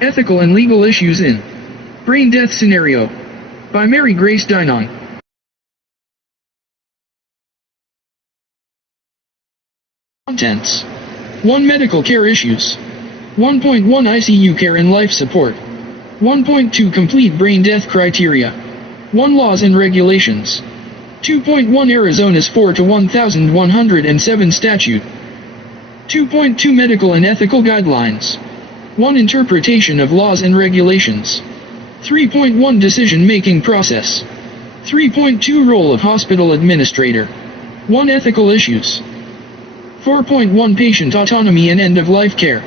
Ethical and Legal Issues in Brain Death Scenario by Mary Grace Dinon. Contents: 1. Medical care issues. 1.1 ICU care and life support. 1.2 Complete brain death criteria. 1 Laws and regulations. 2.1 Arizona's 4/1107 statute. 2.2 Medical and ethical guidelines. 1 Interpretation of laws and regulations. 3.1 Decision-making process. 3.2 Role of hospital administrator. 1 Ethical issues. 4.1 Patient autonomy and end-of-life care.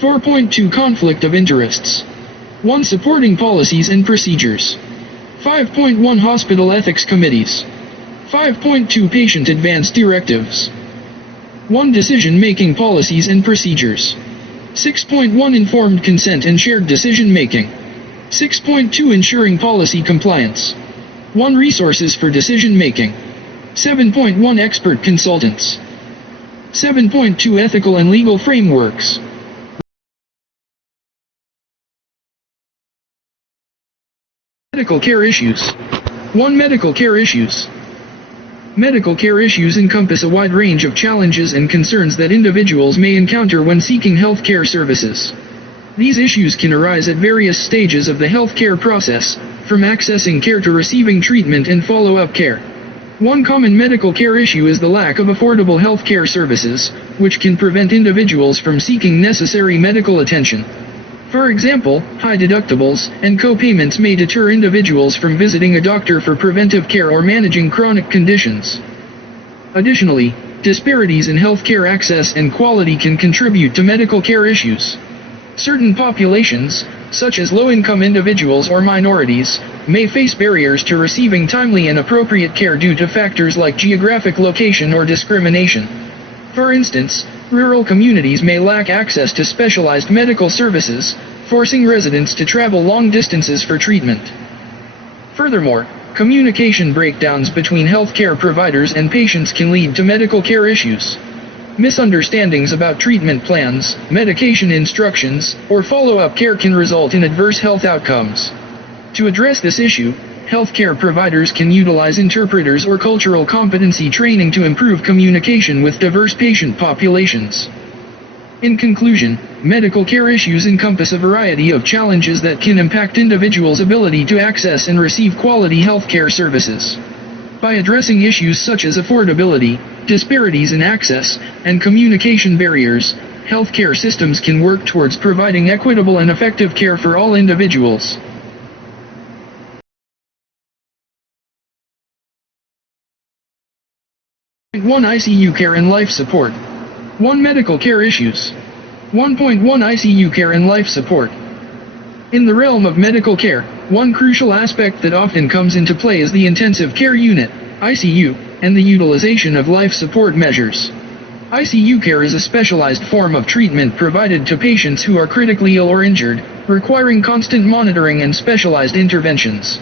4.2 Conflict of interests. 1 Supporting policies and procedures. 5.1 Hospital ethics committees. 5.2 Patient advance directives. 1 Decision-making policies and procedures. 6.1 Informed consent and shared decision-making. 6.2 Ensuring policy compliance. 1 Resources for decision-making. 7.1 Expert consultants. 7.2 Ethical and legal frameworks. Medical care issues. 1 Medical care issues. Medical care issues encompass a wide range of challenges and concerns that individuals may encounter when seeking health care services. These issues can arise at various stages of the health care process, from accessing care to receiving treatment and follow-up care. 1 common medical care issue is the lack of affordable health care services, which can prevent individuals from seeking necessary medical attention. For example, high deductibles and co-payments may deter individuals from visiting a doctor for preventive care or managing chronic conditions. Additionally, disparities in healthcare access and quality can contribute to medical care issues. Certain populations, such as low-income individuals or minorities, may face barriers to receiving timely and appropriate care due to factors like geographic location or discrimination. For instance, rural communities may lack access to specialized medical services, forcing residents to travel long distances for treatment. Furthermore, communication breakdowns between healthcare providers and patients can lead to medical care issues. Misunderstandings about treatment plans, medication instructions, or follow-up care can result in adverse health outcomes. To address this issue, healthcare providers can utilize interpreters or cultural competency training to improve communication with diverse patient populations. In conclusion, medical care issues encompass a variety of challenges that can impact individuals' ability to access and receive quality healthcare services. By addressing issues such as affordability, disparities in access, and communication barriers, healthcare systems can work towards providing equitable and effective care for all individuals. 1 ICU care and life support. 1 Medical care issues. 1.1 ICU care and life support. In the realm of medical care, 1 crucial aspect that often comes into play is the intensive care unit, ICU, and the utilization of life support measures. ICU care is a specialized form of treatment provided to patients who are critically ill or injured, requiring constant monitoring and specialized interventions.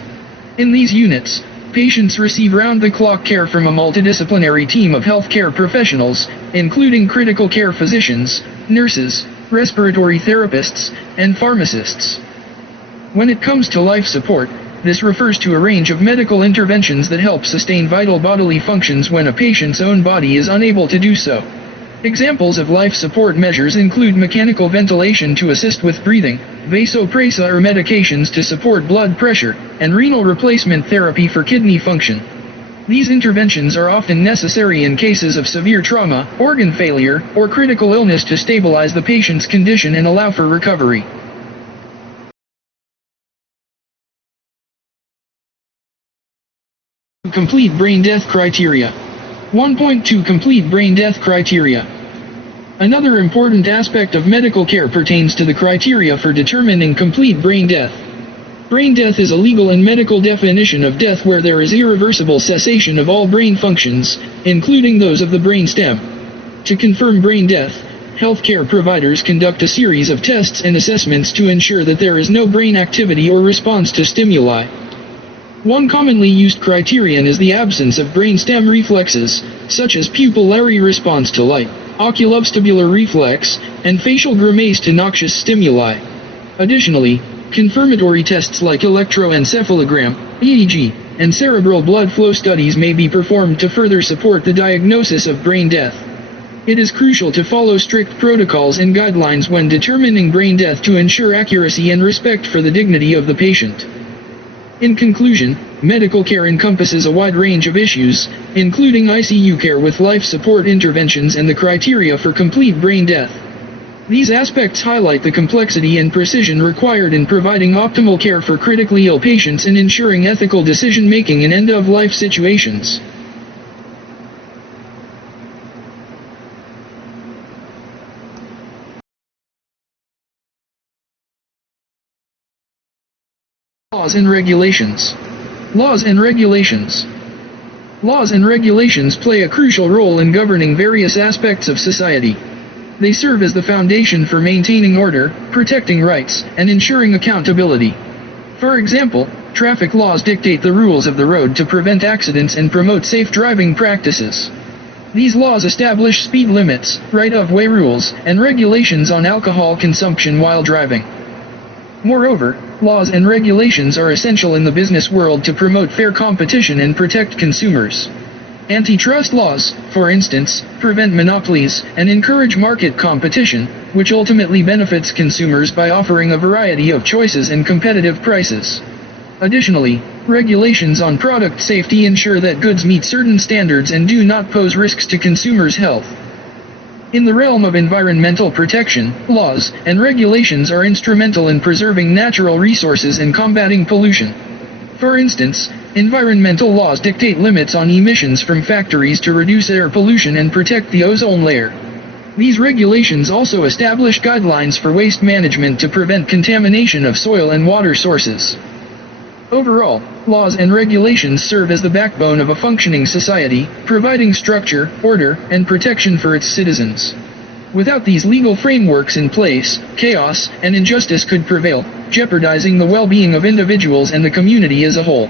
In these units, patients receive round-the-clock care from a multidisciplinary team of healthcare professionals, including critical care physicians, nurses, respiratory therapists, and pharmacists. When it comes to life support, this refers to a range of medical interventions that help sustain vital bodily functions when a patient's own body is unable to do so. Examples of life support measures include mechanical ventilation to assist with breathing, vasopressor or medications to support blood pressure, and renal replacement therapy for kidney function. These interventions are often necessary in cases of severe trauma, organ failure, or critical illness to stabilize the patient's condition and allow for recovery. Complete brain death criteria. 1.2 Complete brain death criteria. Another important aspect of medical care pertains to the criteria for determining complete brain death. Brain death is a legal and medical definition of death where there is irreversible cessation of all brain functions, including those of the brainstem. To confirm brain death, healthcare providers conduct a series of tests and assessments to ensure that there is no brain activity or response to stimuli. One commonly used criterion is the absence of brainstem reflexes, such as pupillary response to light, oculobstibular reflex, and facial grimace to noxious stimuli. Additionally, confirmatory tests like electroencephalogram, EEG, and cerebral blood flow studies may be performed to further support the diagnosis of brain death. It is crucial to follow strict protocols and guidelines when determining brain death to ensure accuracy and respect for the dignity of the patient. In conclusion, medical care encompasses a wide range of issues, including ICU care with life support interventions and the criteria for complete brain death. These aspects highlight the complexity and precision required in providing optimal care for critically ill patients and ensuring ethical decision-making in end-of-life situations. Laws and regulations. Laws and regulations. Laws and regulations play a crucial role in governing various aspects of society. They serve as the foundation for maintaining order, protecting rights, and ensuring accountability. For example, traffic laws dictate the rules of the road to prevent accidents and promote safe driving practices. These laws establish speed limits, right-of-way rules, and regulations on alcohol consumption while driving. Moreover, laws and regulations are essential in the business world to promote fair competition and protect consumers. Antitrust laws, for instance, prevent monopolies and encourage market competition, which ultimately benefits consumers by offering a variety of choices and competitive prices. Additionally, regulations on product safety ensure that goods meet certain standards and do not pose risks to consumers' health. In the realm of environmental protection, laws and regulations are instrumental in preserving natural resources and combating pollution. For instance, environmental laws dictate limits on emissions from factories to reduce air pollution and protect the ozone layer. These regulations also establish guidelines for waste management to prevent contamination of soil and water sources. Overall, laws and regulations serve as the backbone of a functioning society, providing structure, order, and protection for its citizens. Without these legal frameworks in place, chaos and injustice could prevail, jeopardizing the well-being of individuals and the community as a whole.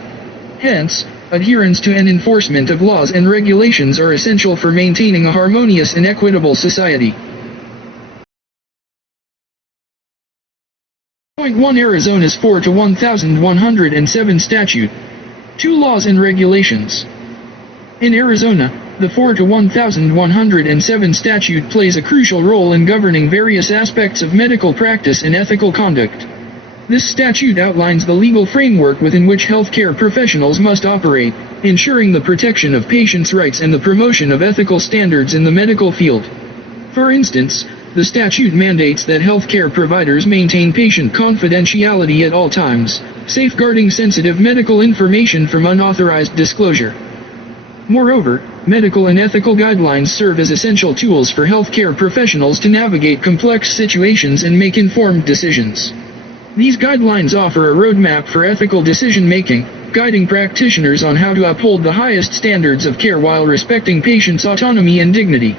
Hence, adherence to and enforcement of laws and regulations are essential for maintaining a harmonious and equitable society. Point 1 Arizona's 4-1107 Statute. 2 Laws and Regulations. In Arizona, the 4-1107 statute plays a crucial role in governing various aspects of medical practice and ethical conduct. This statute outlines the legal framework within which healthcare professionals must operate, ensuring the protection of patients' rights and the promotion of ethical standards in the medical field. For instance, the statute mandates that healthcare providers maintain patient confidentiality at all times, safeguarding sensitive medical information from unauthorized disclosure. Moreover, medical and ethical guidelines serve as essential tools for healthcare professionals to navigate complex situations and make informed decisions. These guidelines offer a roadmap for ethical decision-making, guiding practitioners on how to uphold the highest standards of care while respecting patients' autonomy and dignity.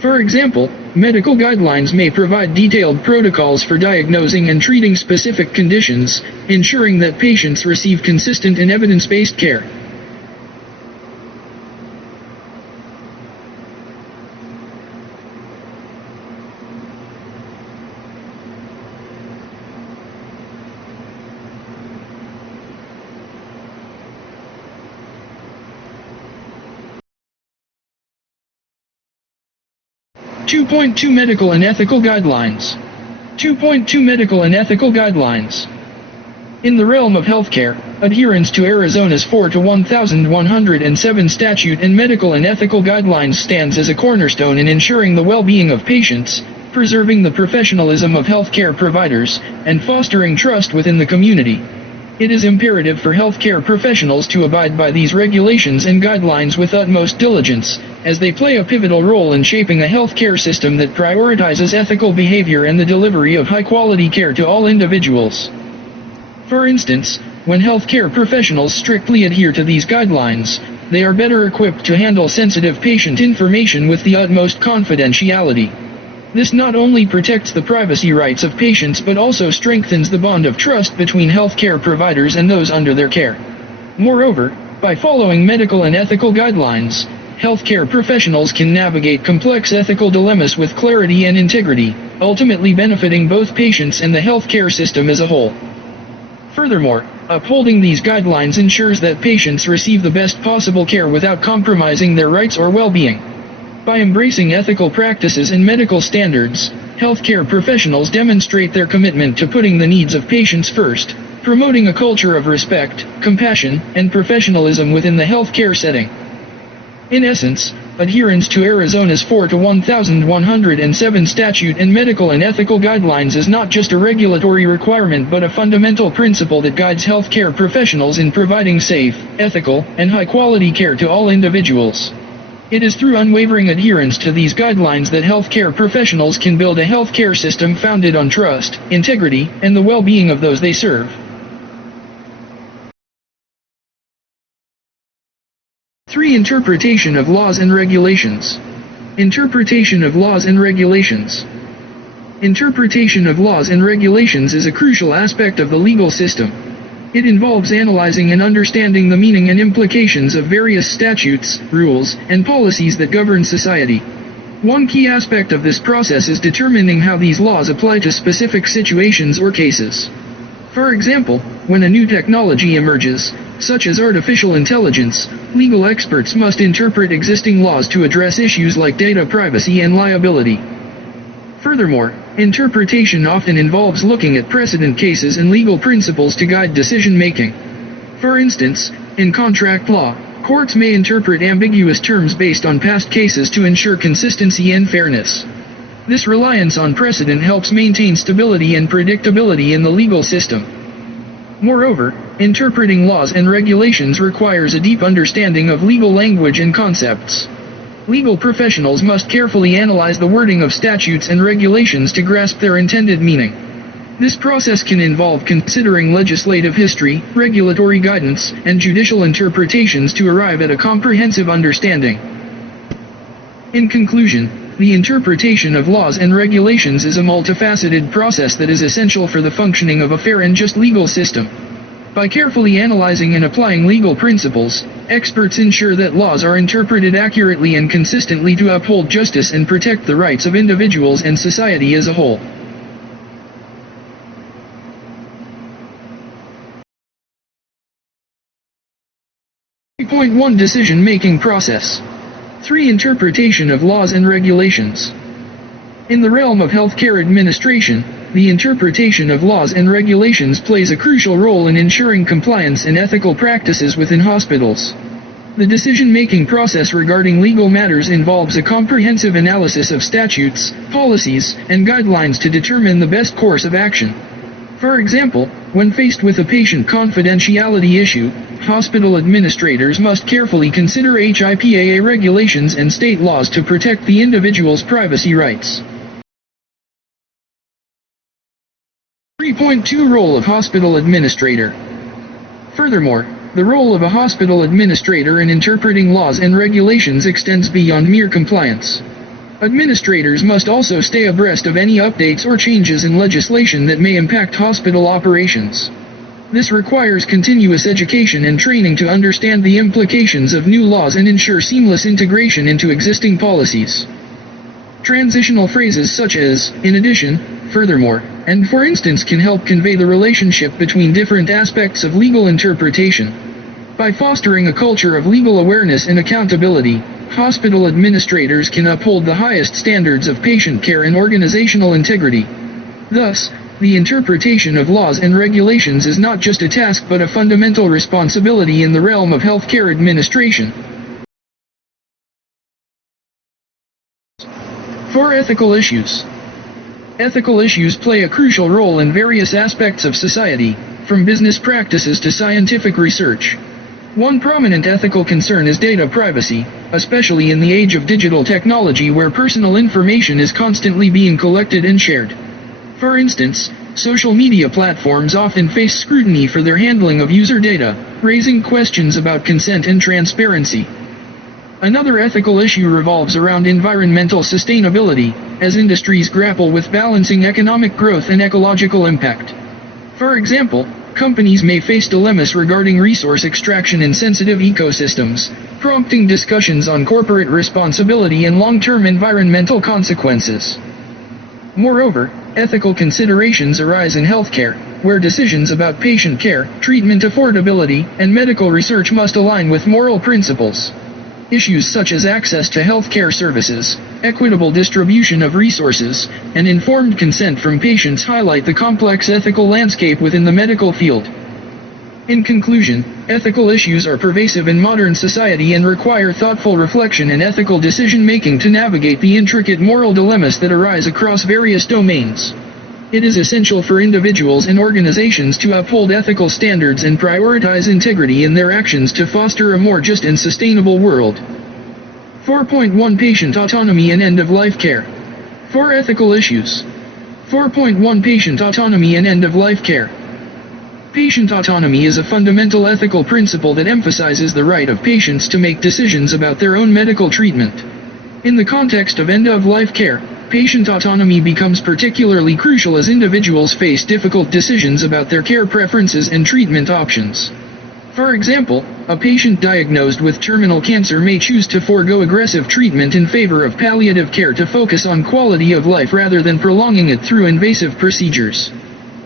For example, medical guidelines may provide detailed protocols for diagnosing and treating specific conditions, ensuring that patients receive consistent and evidence-based care. .2 Medical and Ethical Guidelines. 2.2 Medical and Ethical Guidelines. In the realm of healthcare, adherence to Arizona's 4-1107 statute and medical and ethical guidelines stands as a cornerstone in ensuring the well-being of patients, preserving the professionalism of healthcare providers, and fostering trust within the community. It is imperative for healthcare professionals to abide by these regulations and guidelines with utmost diligence, as they play a pivotal role in shaping a healthcare system that prioritizes ethical behavior and the delivery of high-quality care to all individuals. For instance, when healthcare professionals strictly adhere to these guidelines, they are better equipped to handle sensitive patient information with the utmost confidentiality. This not only protects the privacy rights of patients but also strengthens the bond of trust between healthcare providers and those under their care. Moreover, by following medical and ethical guidelines, healthcare professionals can navigate complex ethical dilemmas with clarity and integrity, ultimately benefiting both patients and the healthcare system as a whole. Furthermore, upholding these guidelines ensures that patients receive the best possible care without compromising their rights or well-being. By embracing ethical practices and medical standards, healthcare professionals demonstrate their commitment to putting the needs of patients first, promoting a culture of respect, compassion, and professionalism within the healthcare setting. In essence, adherence to Arizona's 4-1107 statute and medical and ethical guidelines is not just a regulatory requirement but a fundamental principle that guides healthcare professionals in providing safe, ethical, and high-quality care to all individuals. It is through unwavering adherence to these guidelines that healthcare professionals can build a healthcare system founded on trust, integrity, and the well-being of those they serve. 3. Interpretation of laws and regulations. Interpretation of laws and regulations. Interpretation of laws and regulations is a crucial aspect of the legal system. It involves analyzing and understanding the meaning and implications of various statutes, rules, and policies that govern society. One key aspect of this process is determining how these laws apply to specific situations or cases. For example, when a new technology emerges, such as artificial intelligence, legal experts must interpret existing laws to address issues like data privacy and liability. Furthermore, interpretation often involves looking at precedent cases and legal principles to guide decision-making. For instance, in contract law, courts may interpret ambiguous terms based on past cases to ensure consistency and fairness. This reliance on precedent helps maintain stability and predictability in the legal system. Moreover, interpreting laws and regulations requires a deep understanding of legal language and concepts. Legal professionals must carefully analyze the wording of statutes and regulations to grasp their intended meaning. This process can involve considering legislative history, regulatory guidance, and judicial interpretations to arrive at a comprehensive understanding. In conclusion, the interpretation of laws and regulations is a multifaceted process that is essential for the functioning of a fair and just legal system. By carefully analyzing and applying legal principles, experts ensure that laws are interpreted accurately and consistently to uphold justice and protect the rights of individuals and society as a whole. Point 1. Decision-making process. 3. Interpretation of laws and regulations. In the realm of healthcare administration, the interpretation of laws and regulations plays a crucial role in ensuring compliance and ethical practices within hospitals. The decision-making process regarding legal matters involves a comprehensive analysis of statutes, policies, and guidelines to determine the best course of action. For example, when faced with a patient confidentiality issue, hospital administrators must carefully consider HIPAA regulations and state laws to protect the individual's privacy rights. 3.2 Role of Hospital Administrator. Furthermore, the role of a hospital administrator in interpreting laws and regulations extends beyond mere compliance. Administrators must also stay abreast of any updates or changes in legislation that may impact hospital operations. This requires continuous education and training to understand the implications of new laws and ensure seamless integration into existing policies. Transitional phrases such as, in addition, furthermore, and for instance can help convey the relationship between different aspects of legal interpretation. By fostering a culture of legal awareness and accountability, hospital administrators can uphold the highest standards of patient care and organizational integrity. Thus, the interpretation of laws and regulations is not just a task but a fundamental responsibility in the realm of healthcare administration. 4. Ethical issues. Ethical issues play a crucial role in various aspects of society, from business practices to scientific research. One prominent ethical concern is data privacy, especially in the age of digital technology where personal information is constantly being collected and shared. For instance, social media platforms often face scrutiny for their handling of user data, raising questions about consent and transparency. Another ethical issue revolves around environmental sustainability, as industries grapple with balancing economic growth and ecological impact. For example, companies may face dilemmas regarding resource extraction in sensitive ecosystems, prompting discussions on corporate responsibility and long-term environmental consequences. Moreover, ethical considerations arise in healthcare, where decisions about patient care, treatment affordability, and medical research must align with moral principles. Issues such as access to healthcare services, equitable distribution of resources, and informed consent from patients highlight the complex ethical landscape within the medical field. In conclusion, ethical issues are pervasive in modern society and require thoughtful reflection and ethical decision-making to navigate the intricate moral dilemmas that arise across various domains. It is essential for individuals and organizations to uphold ethical standards and prioritize integrity in their actions to foster a more just and sustainable world. 4.1 Patient Autonomy and End-of-Life Care. 4 Ethical Issues. 4.1 Patient Autonomy and End-of-Life Care. Patient autonomy is a fundamental ethical principle that emphasizes the right of patients to make decisions about their own medical treatment. In the context of end-of-life care, patient autonomy becomes particularly crucial as individuals face difficult decisions about their care preferences and treatment options. For example, a patient diagnosed with terminal cancer may choose to forego aggressive treatment in favor of palliative care to focus on quality of life rather than prolonging it through invasive procedures.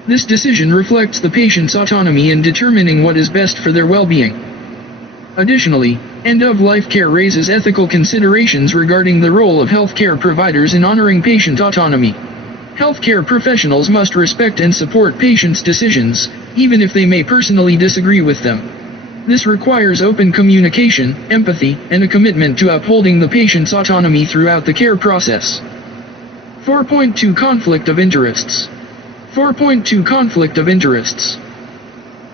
This decision reflects the patient's autonomy in determining what is best for their well-being. Additionally, end-of-life care raises ethical considerations regarding the role of healthcare providers in honoring patient autonomy. Healthcare professionals must respect and support patients' decisions, even if they may personally disagree with them. This requires open communication, empathy, and a commitment to upholding the patient's autonomy throughout the care process. 4.2 Conflict of Interests. 4.2 Conflict of Interests.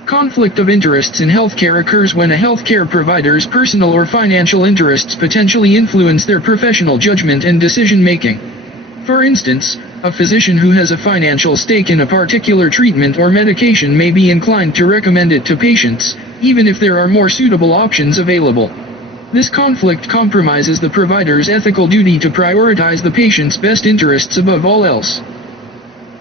Conflict of interests in healthcare occurs when a healthcare provider's personal or financial interests potentially influence their professional judgment and decision-making. For instance, a physician who has a financial stake in a particular treatment or medication may be inclined to recommend it to patients, even if there are more suitable options available. This conflict compromises the provider's ethical duty to prioritize the patient's best interests above all else.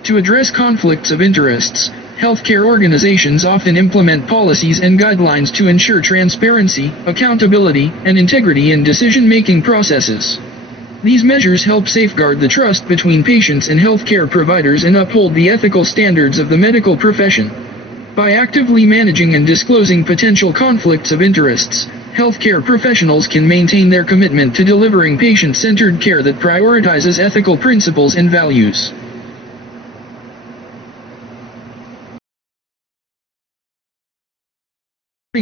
To address conflicts of interests, healthcare organizations often implement policies and guidelines to ensure transparency, accountability, and integrity in decision-making processes. These measures help safeguard the trust between patients and healthcare providers and uphold the ethical standards of the medical profession. By actively managing and disclosing potential conflicts of interests, healthcare professionals can maintain their commitment to delivering patient-centered care that prioritizes ethical principles and values.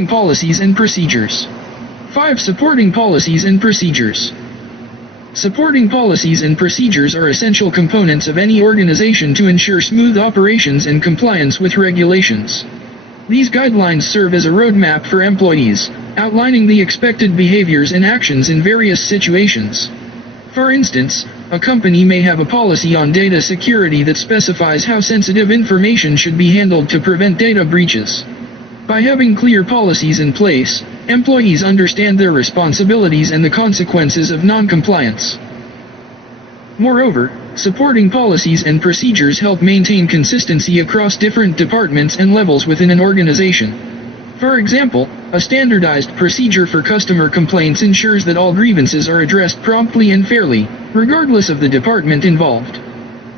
Policies and procedures. 5. Supporting policies and procedures. Supporting policies and procedures are essential components of any organization to ensure smooth operations and compliance with regulations. These guidelines serve as a roadmap for employees, outlining the expected behaviors and actions in various situations. For instance, a company may have a policy on data security that specifies how sensitive information should be handled to prevent data breaches. By having clear policies in place, employees understand their responsibilities and the consequences of non-compliance. Moreover, supporting policies and procedures help maintain consistency across different departments and levels within an organization. For example, a standardized procedure for customer complaints ensures that all grievances are addressed promptly and fairly, regardless of the department involved.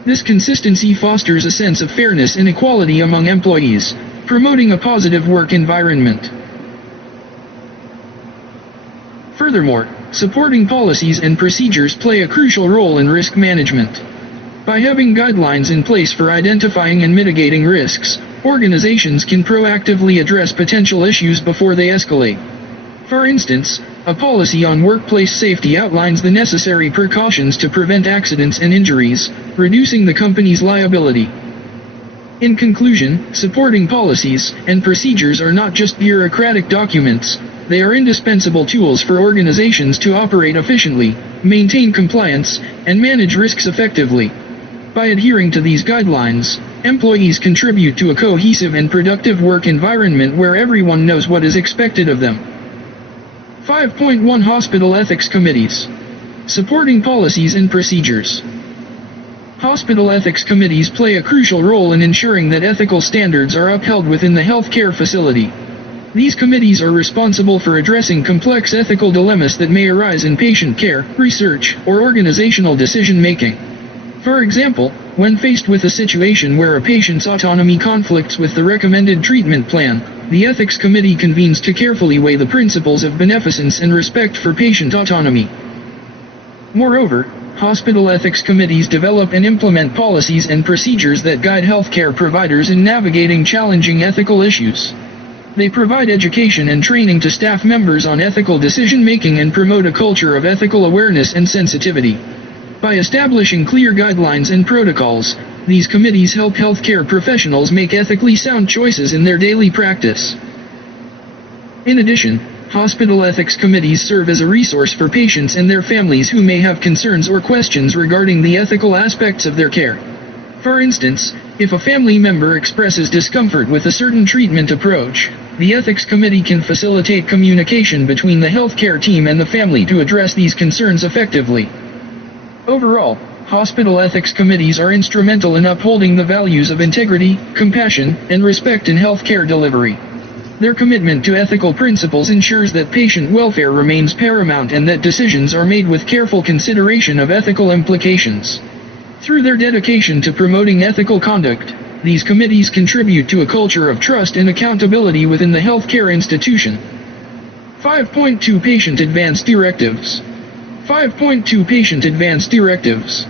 This consistency fosters a sense of fairness and equality among employees, promoting a positive work environment. Furthermore, supporting policies and procedures play a crucial role in risk management. By having guidelines in place for identifying and mitigating risks, organizations can proactively address potential issues before they escalate. For instance, a policy on workplace safety outlines the necessary precautions to prevent accidents and injuries, reducing the company's liability. In conclusion, supporting policies and procedures are not just bureaucratic documents, they are indispensable tools for organizations to operate efficiently, maintain compliance, and manage risks effectively. By adhering to these guidelines, employees contribute to a cohesive and productive work environment where everyone knows what is expected of them. 5.1 Hospital Ethics Committees. Supporting policies and procedures. Hospital ethics committees play a crucial role in ensuring that ethical standards are upheld within the healthcare facility. These committees are responsible for addressing complex ethical dilemmas that may arise in patient care, research, or organizational decision-making. For example, when faced with a situation where a patient's autonomy conflicts with the recommended treatment plan, the Ethics Committee convenes to carefully weigh the principles of beneficence and respect for patient autonomy. Moreover, hospital ethics committees develop and implement policies and procedures that guide healthcare providers in navigating challenging ethical issues. They provide education and training to staff members on ethical decision-making and promote a culture of ethical awareness and sensitivity. By establishing clear guidelines and protocols, these committees help healthcare professionals make ethically sound choices in their daily practice. In addition, hospital ethics committees serve as a resource for patients and their families who may have concerns or questions regarding the ethical aspects of their care. For instance, if a family member expresses discomfort with a certain treatment approach, the Ethics Committee can facilitate communication between the healthcare team and the family to address these concerns effectively. Overall, hospital ethics committees are instrumental in upholding the values of integrity, compassion, and respect in healthcare delivery. Their commitment to ethical principles ensures that patient welfare remains paramount and that decisions are made with careful consideration of ethical implications. Through their dedication to promoting ethical conduct, these committees contribute to a culture of trust and accountability within the healthcare institution. 5.2 Patient Advance Directives. 5.2 Patient Advance Directives.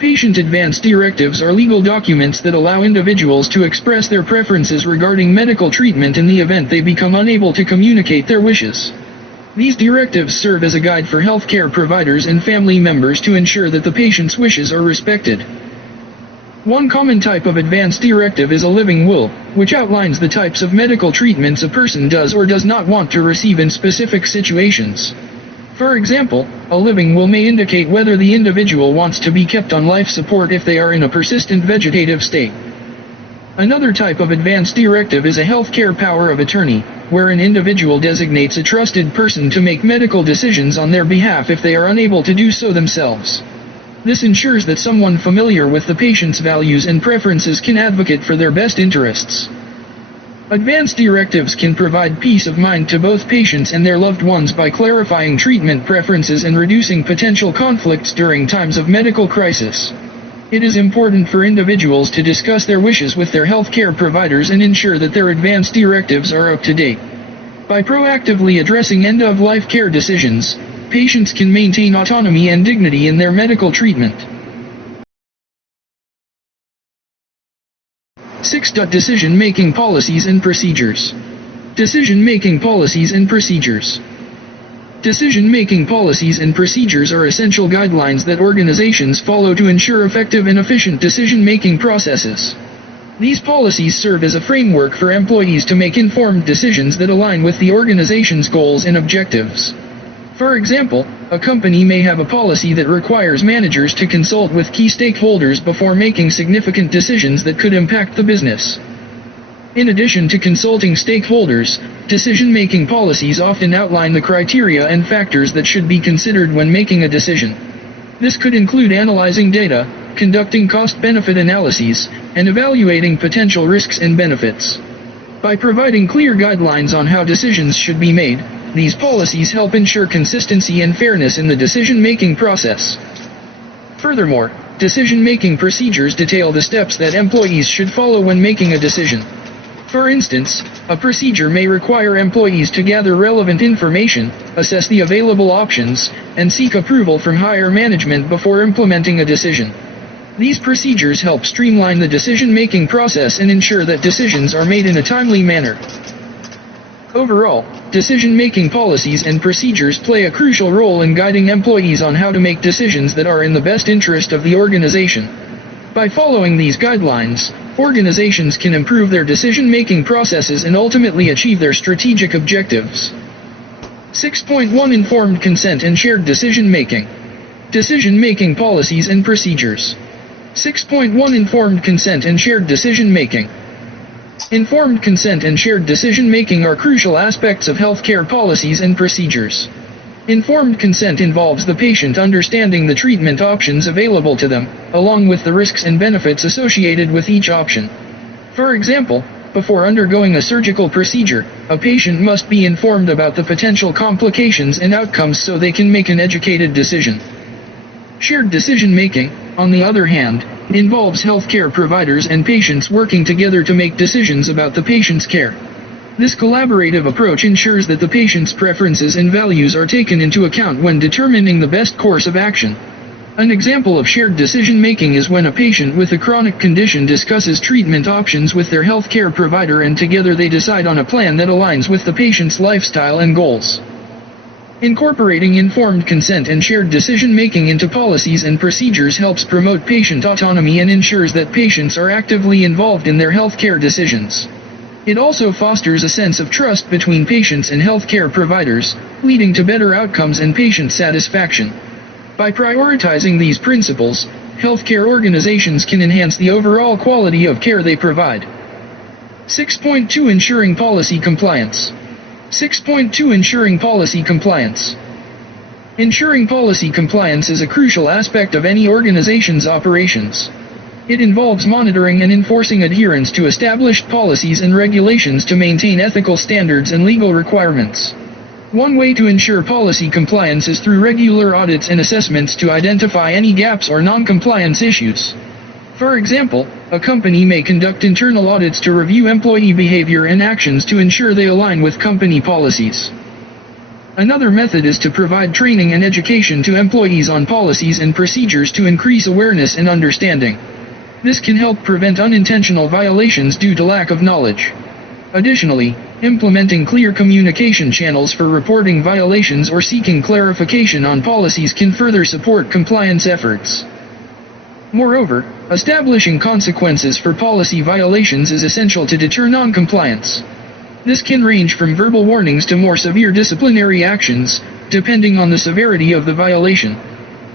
Patient Advance Directives are legal documents that allow individuals to express their preferences regarding medical treatment in the event they become unable to communicate their wishes. These directives serve as a guide for healthcare providers and family members to ensure that the patient's wishes are respected. One common type of advance directive is a living will, which outlines the types of medical treatments a person does or does not want to receive in specific situations. For example, a living will may indicate whether the individual wants to be kept on life support if they are in a persistent vegetative state. Another type of advance directive is a healthcare power of attorney, where an individual designates a trusted person to make medical decisions on their behalf if they are unable to do so themselves. This ensures that someone familiar with the patient's values and preferences can advocate for their best interests. Advance directives can provide peace of mind to both patients and their loved ones by clarifying treatment preferences and reducing potential conflicts during times of medical crisis. It is important for individuals to discuss their wishes with their healthcare providers and ensure that their advance directives are up to date. By proactively addressing end-of-life care decisions, patients can maintain autonomy and dignity in their medical treatment. 6. Decision-making policies and procedures. Decision-making policies and procedures. Decision-making policies and procedures are essential guidelines that organizations follow to ensure effective and efficient decision-making processes. These policies serve as a framework for employees to make informed decisions that align with the organization's goals and objectives. For example, a company may have a policy that requires managers to consult with key stakeholders before making significant decisions that could impact the business. In addition to consulting stakeholders, decision-making policies often outline the criteria and factors that should be considered when making a decision. This could include analyzing data, conducting cost-benefit analyses, and evaluating potential risks and benefits. By providing clear guidelines on how decisions should be made, these policies help ensure consistency and fairness in the decision-making process. Furthermore, decision-making procedures detail the steps that employees should follow when making a decision. For instance, a procedure may require employees to gather relevant information, assess the available options, and seek approval from higher management before implementing a decision. These procedures help streamline the decision-making process and ensure that decisions are made in a timely manner. Overall, decision-making policies and procedures play a crucial role in guiding employees on how to make decisions that are in the best interest of the organization. By following these guidelines, organizations can improve their decision-making processes and ultimately achieve their strategic objectives. 6.1 Informed consent and shared decision-making. Decision-making policies and procedures. 6.1 Informed consent and shared decision-making. Informed consent and shared decision-making are crucial aspects of healthcare policies and procedures. Informed consent involves the patient understanding the treatment options available to them, along with the risks and benefits associated with each option. For example, before undergoing a surgical procedure, a patient must be informed about the potential complications and outcomes so they can make an educated decision. Shared decision-making, on the other hand, involves healthcare providers and patients working together to make decisions about the patient's care. This collaborative approach ensures that the patient's preferences and values are taken into account when determining the best course of action. An example of shared decision-making is when a patient with a chronic condition discusses treatment options with their healthcare provider and together they decide on a plan that aligns with the patient's lifestyle and goals. Incorporating informed consent and shared decision-making into policies and procedures helps promote patient autonomy and ensures that patients are actively involved in their healthcare decisions. It also fosters a sense of trust between patients and healthcare providers, leading to better outcomes and patient satisfaction. By prioritizing these principles, healthcare organizations can enhance the overall quality of care they provide. 6.2 Ensuring policy compliance. 6.2 Ensuring policy compliance. Ensuring policy compliance is a crucial aspect of any organization's operations. It involves monitoring and enforcing adherence to established policies and regulations to maintain ethical standards and legal requirements. One way to ensure policy compliance is through regular audits and assessments to identify any gaps or non-compliance issues. For example, a company may conduct internal audits to review employee behavior and actions to ensure they align with company policies. Another method is to provide training and education to employees on policies and procedures to increase awareness and understanding. This can help prevent unintentional violations due to lack of knowledge. Additionally, implementing clear communication channels for reporting violations or seeking clarification on policies can further support compliance efforts. Moreover, establishing consequences for policy violations is essential to deter non-compliance. This can range from verbal warnings to more severe disciplinary actions, depending on the severity of the violation.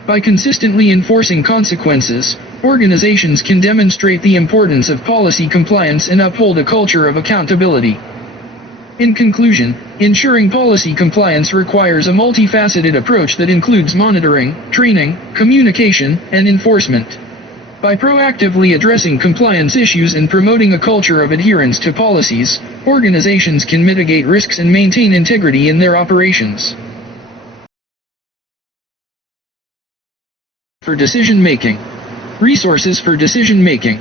By consistently enforcing consequences, organizations can demonstrate the importance of policy compliance and uphold a culture of accountability. In conclusion, ensuring policy compliance requires a multifaceted approach that includes monitoring, training, communication, and enforcement. By proactively addressing compliance issues and promoting a culture of adherence to policies, organizations can mitigate risks and maintain integrity in their operations. For decision-making. Resources for decision-making.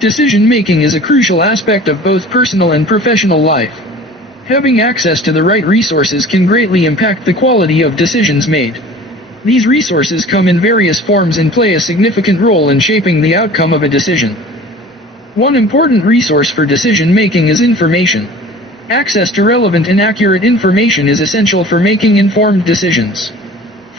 Decision-making is a crucial aspect of both personal and professional life. Having access to the right resources can greatly impact the quality of decisions made. These resources come in various forms and play a significant role in shaping the outcome of a decision. One important resource for decision-making is information. Access to relevant and accurate information is essential for making informed decisions.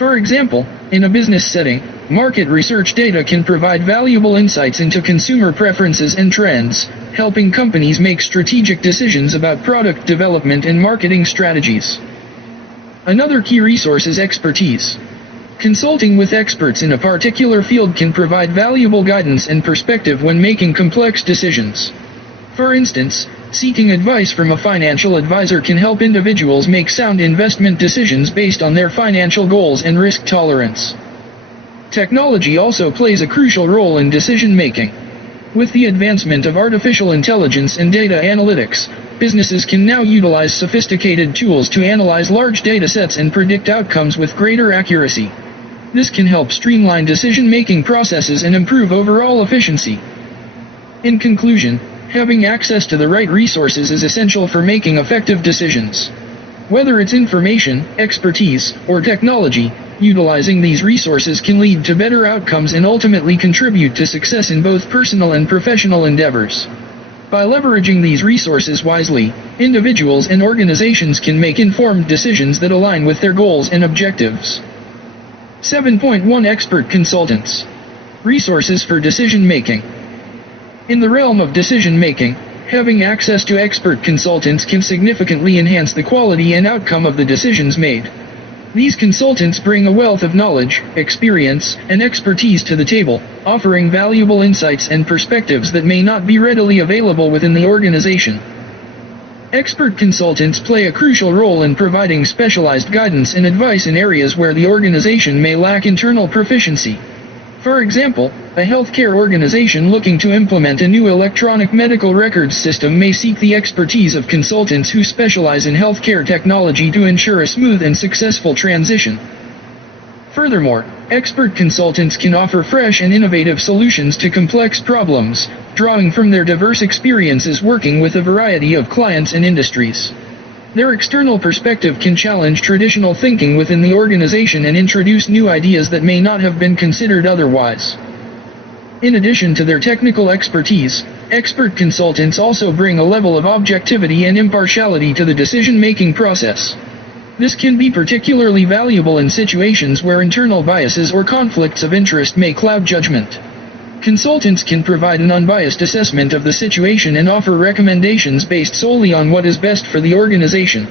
For example, in a business setting, market research data can provide valuable insights into consumer preferences and trends, helping companies make strategic decisions about product development and marketing strategies. Another key resource is expertise. Consulting with experts in a particular field can provide valuable guidance and perspective when making complex decisions. For instance, seeking advice from a financial advisor can help individuals make sound investment decisions based on their financial goals and risk tolerance. Technology also plays a crucial role in decision-making. With the advancement of artificial intelligence and data analytics, businesses can now utilize sophisticated tools to analyze large data sets and predict outcomes with greater accuracy. This can help streamline decision-making processes and improve overall efficiency. In conclusion, having access to the right resources is essential for making effective decisions. Whether it's information, expertise, or technology, utilizing these resources can lead to better outcomes and ultimately contribute to success in both personal and professional endeavors. By leveraging these resources wisely, individuals and organizations can make informed decisions that align with their goals and objectives. 7.1 Expert Consultants. Resources for decision-making. In the realm of decision-making, having access to expert consultants can significantly enhance the quality and outcome of the decisions made. These consultants bring a wealth of knowledge, experience, and expertise to the table, offering valuable insights and perspectives that may not be readily available within the organization. Expert consultants play a crucial role in providing specialized guidance and advice in areas where the organization may lack internal proficiency. For example, a healthcare organization looking to implement a new electronic medical records system may seek the expertise of consultants who specialize in healthcare technology to ensure a smooth and successful transition. Furthermore, expert consultants can offer fresh and innovative solutions to complex problems, drawing from their diverse experiences working with a variety of clients and industries. Their external perspective can challenge traditional thinking within the organization and introduce new ideas that may not have been considered otherwise. In addition to their technical expertise, expert consultants also bring a level of objectivity and impartiality to the decision-making process. This can be particularly valuable in situations where internal biases or conflicts of interest may cloud judgment. Consultants can provide an unbiased assessment of the situation and offer recommendations based solely on what is best for the organization.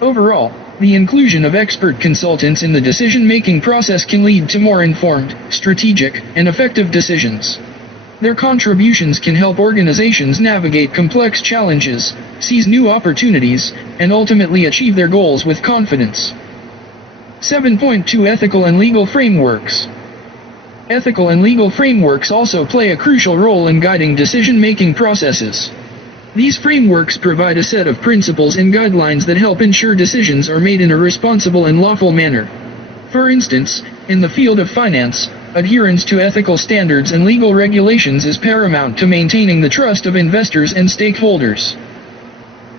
Overall, the inclusion of expert consultants in the decision-making process can lead to more informed, strategic, and effective decisions. Their contributions can help organizations navigate complex challenges, seize new opportunities, and ultimately achieve their goals with confidence. 7.2 Ethical and Legal Frameworks. Ethical and legal frameworks also play a crucial role in guiding decision-making processes. These frameworks provide a set of principles and guidelines that help ensure decisions are made in a responsible and lawful manner. For instance, in the field of finance, adherence to ethical standards and legal regulations is paramount to maintaining the trust of investors and stakeholders.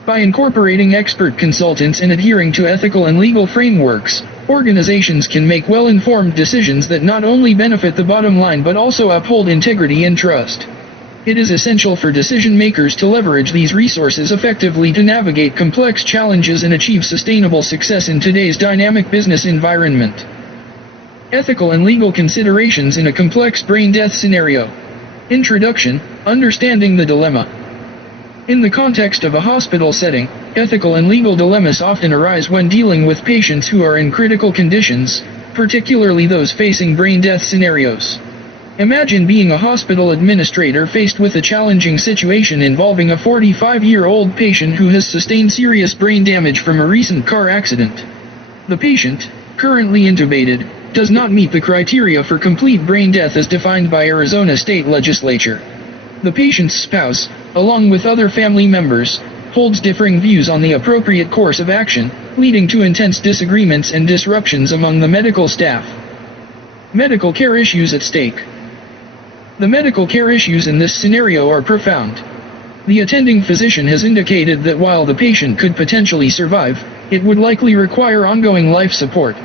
By incorporating expert consultants and adhering to ethical and legal frameworks, organizations can make well-informed decisions that not only benefit the bottom line but also uphold integrity and trust. It is essential for decision-makers to leverage these resources effectively to navigate complex challenges and achieve sustainable success in today's dynamic business environment. Ethical and legal considerations in a complex brain death scenario. Introduction: Understanding the dilemma. In the context of a hospital setting, ethical and legal dilemmas often arise when dealing with patients who are in critical conditions, particularly those facing brain death scenarios. Imagine being a hospital administrator faced with a challenging situation involving a 45-year-old patient who has sustained serious brain damage from a recent car accident. The patient, currently intubated, does not meet the criteria for complete brain death as defined by Arizona state legislature. The patient's spouse, along with other family members, holds differing views on the appropriate course of action, leading to intense disagreements and disruptions among the medical staff. Medical care issues at stake. The medical care issues in this scenario are profound. The attending physician has indicated that while the patient could potentially survive, it would likely require ongoing life support.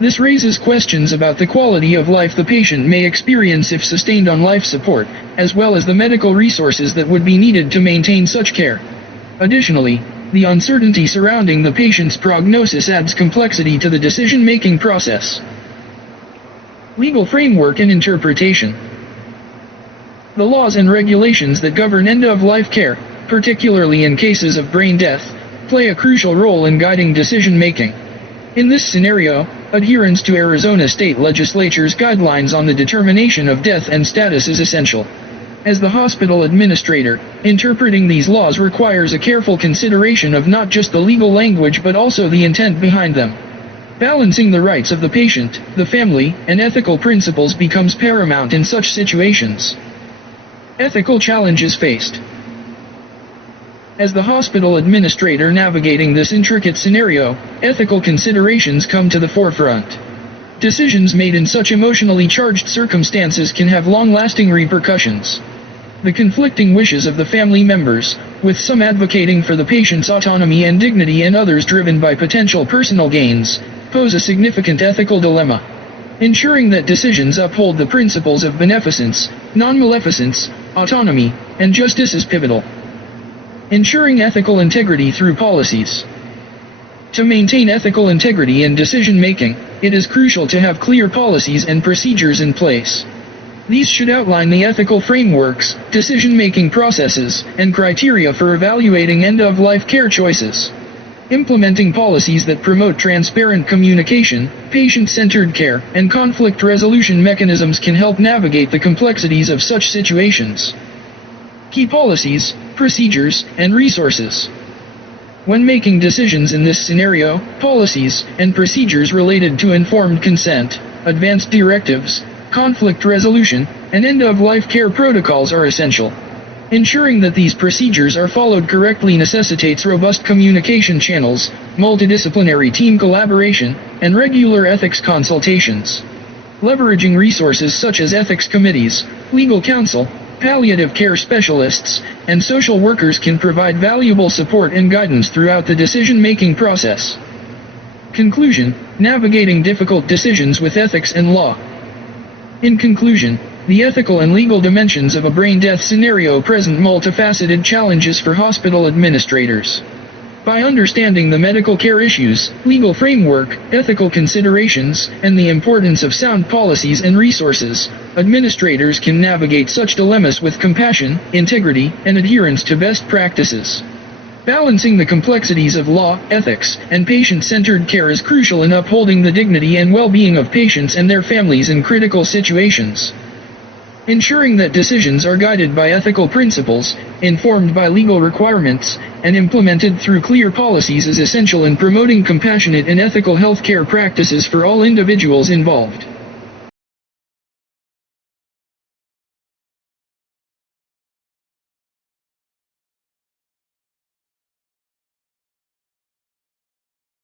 This raises questions about the quality of life the patient may experience if sustained on life support, as well as the medical resources that would be needed to maintain such care. Additionally, the uncertainty surrounding the patient's prognosis adds complexity to the decision-making process. Legal framework and interpretation. The laws and regulations that govern end-of-life care, particularly in cases of brain death, play a crucial role in guiding decision-making. In this scenario, adherence to Arizona state legislature's guidelines on the determination of death and status is essential. As the hospital administrator, interpreting these laws requires a careful consideration of not just the legal language but also the intent behind them. Balancing the rights of the patient, the family, and ethical principles becomes paramount in such situations. Ethical challenges faced. As the hospital administrator navigating this intricate scenario, ethical considerations come to the forefront. Decisions made in such emotionally charged circumstances can have long-lasting repercussions. The conflicting wishes of the family members, with some advocating for the patient's autonomy and dignity and others driven by potential personal gains, pose a significant ethical dilemma. Ensuring that decisions uphold the principles of beneficence, non-maleficence, autonomy, and justice is pivotal. Ensuring ethical integrity through policies. To maintain ethical integrity in decision-making, it is crucial to have clear policies and procedures in place. These should outline the ethical frameworks, decision-making processes, and criteria for evaluating end-of-life care choices. Implementing policies that promote transparent communication, patient-centered care, and conflict resolution mechanisms can help navigate the complexities of such situations. Key policies, procedures, and resources. When making decisions in this scenario, policies and procedures related to informed consent, advanced directives, conflict resolution, and end-of-life care protocols are essential. Ensuring that these procedures are followed correctly necessitates robust communication channels, multidisciplinary team collaboration, and regular ethics consultations. Leveraging resources such as ethics committees, legal counsel, palliative care specialists, and social workers can provide valuable support and guidance throughout the decision-making process. Conclusion: navigating difficult decisions with ethics and law. In conclusion, the ethical and legal dimensions of a brain death scenario present multifaceted challenges for hospital administrators. By understanding the medical care issues, legal framework, ethical considerations, and the importance of sound policies and resources, administrators can navigate such dilemmas with compassion, integrity, and adherence to best practices. Balancing the complexities of law, ethics, and patient-centered care is crucial in upholding the dignity and well-being of patients and their families in critical situations. Ensuring that decisions are guided by ethical principles, informed by legal requirements, and implemented through clear policies is essential in promoting compassionate and ethical healthcare practices for all individuals involved.